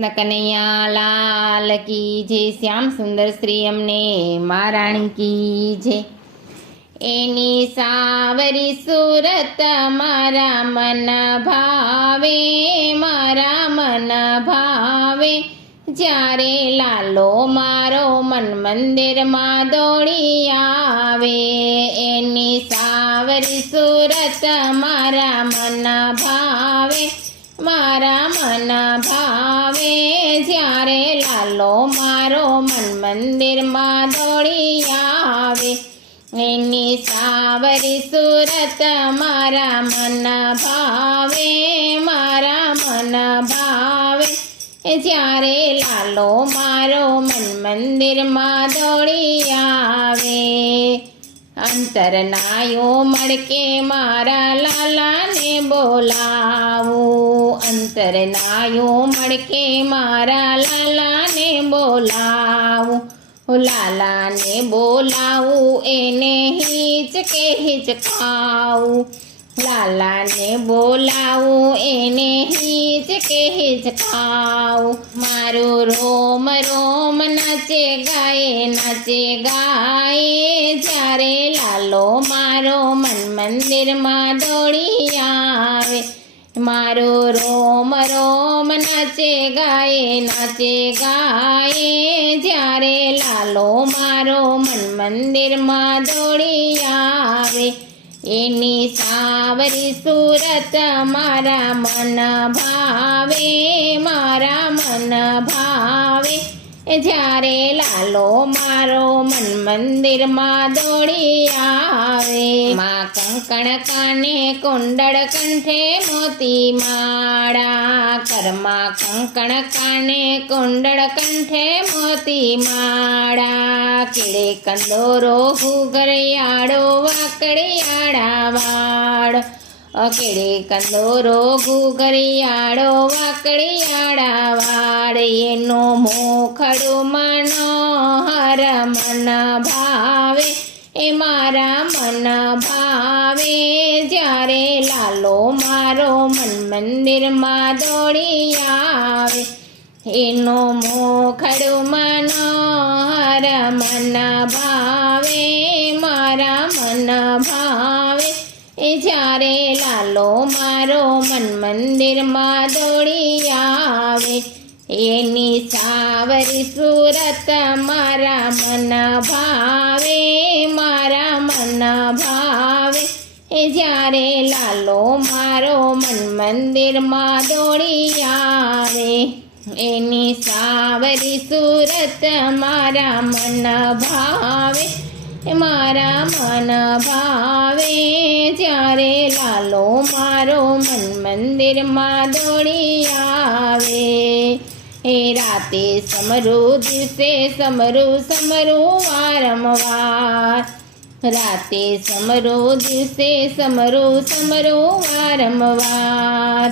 કૃષ્ણ કનૈયા લાલ કી જય. શ્યામ સુંદર શ્રી અમને મહારાણી કી જય. એની સાવરી સુરત મારા મન ભાવે, મારા મન ભાવે. જ્યારે લાલો મારો મન મંદિરમાં દોડી આવે. એની સાવરી સુરત મારા મન ભાવે, મારા મન ભાવે. જ્યારે લાલો મારો મન મંદિરમાં દોડી આવે. એની સાવરી સુરત મારા મન ભાવે, મારા મન ભાવે. જ્યારે લાલો મારો મન મંદિરમાં દોડી આવે. અંતરનાયો મળકે મારા લાલાને બોલાવું. અંતરનાયો મળકે મારા લાલાને બોલાવું. લાલાને બોલાવું, એને હિચકે હિચકાવું. લાલાને બોલાવું, એને હિચકે હિચકાવું. મારું રોમ રોમ નાચે ગાય, નાચે ગાય. જ્યારે લાલો મારો મન મંદિરમાં દોડી આવે. મારો રોમ રોમ નાચે ગાય, નાચે ગાય. જ્યારે લાલો મારો મન મંદિરમાં દોડી આવે. એની સાવરી સુરત મારા મન ભાવે, મારા મન ભાવે. જ્યારે લાલો મારો મન મંદિરમાં દોડી આવે. માં કંકણ કાને કુંડળ કંઠે મોતી માળા. કરમાં કંકણ કાને કુંડળ કંઠે મોતી માળા. કીડે કંદોરો ઘૂઘરિયાળો વાકડિયાળા વાળ. કેડે કંદોરો ઘૂઘરિયાળો વાકડિયાળા વાળ. એનો મોખડું મનોહર મન ભાવે, એ મારા મન ભાવે. જ્યારે લાલો મારો મન મંદિરમાં દોડી આવે. એનો મોખડું મનોહર મન ભાવે, મારા મન ભાવે. જ્યારે લાલો મારો મન મંદિરમાં દોડી આવે. એની સાવરી સુરત મારા મન ભાવે, મારા મન ભાવે. જ્યારે લાલો મારો મન મંદિરમાં દોડી આવે. એની સાવરી સુરત મારા મન ભાવે, મારા મન ભાવે. જ્યારે લાલો મારો મન મંદિરમાં દોડી આવે. એ રાતે સમરું, દિવસે સમરું, સમરું વારંવાર. રાતે સમરું, દિવસે સમરું, સમરું વારંવાર.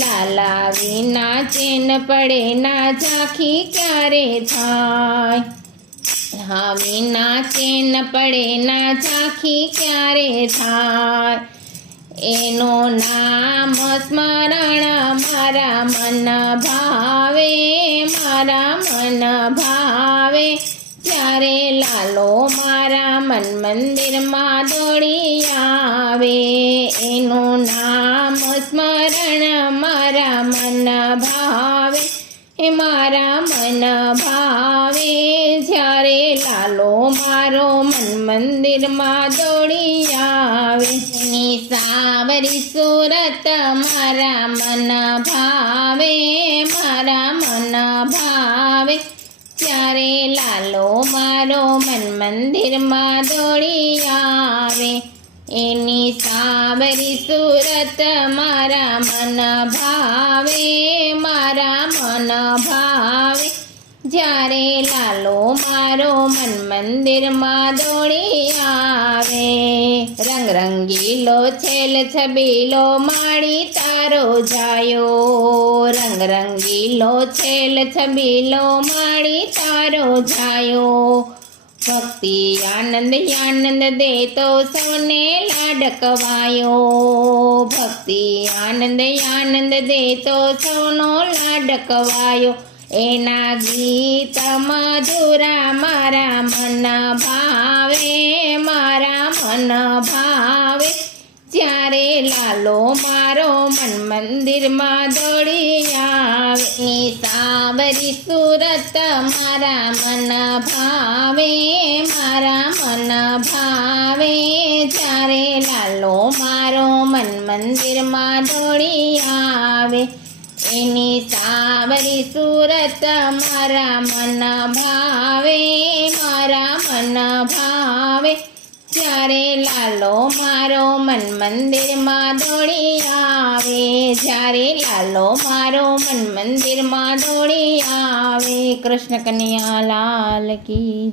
લાલા વિના ચેન પડે ના, ઝાંખી ક્યારે થાય. હા વિના ચેન પડે ના, ઝાંખી ક્યારે થાય. એનું નામ સ્મરણ મારા મન ભાવે, મારા મન ભાવે. જ્યારે લાલો મારા મન મંદિરમાં દોડી આવે. એનું નામ સ્મરણ મારા મન ભાવે, મારા મન ભાવે. જ્યારે લાલો મારો મન મંદિરમાં દોડી આવે. એની સાવરી સુરત મારા મન ભાવે, મારા મન ભાવે. જ્યારે લાલો મારો મન મંદિરમાં દોડી આવે. એની સાવરી સુરત મારા મન ભાવે, મારા મન ભાવે. જ્યારે લાલો મારો મન મંદિરમાં દોડી આવે. રંગ રંગીલો છેલ છબીલો માળી તારો જાયો. રંગ રંગીલો છેલ છબીલો માળી તારો જાયો. ભક્તિ આનંદ આનંદ દેતો સૌને લાડકવાયો. ભક્તિ આનંદ આનંદ દેતો સૌનો લાડકવાયો એના ગીત મધુરા મારા મન ભાવે મારા મન ભાવે જ્યારે લાલો મારો મન મંદિરમાં દોડી આવે સાવરી સુરત મારા મન ભાવે મારા મન ભાવે જ્યારે લાલો મારો મન મંદિરમાં દોડી આવે એની સાવરી સુરત મારા મન ભાવે મારા મન ભાવે જ્યારે લાલો મારો મન મંદિરમાં દોડી આવે જ્યારે લાલો મારો મન મંદિરમાં દોડી આવે કૃષ્ણ કનૈયા લાલ કી જય.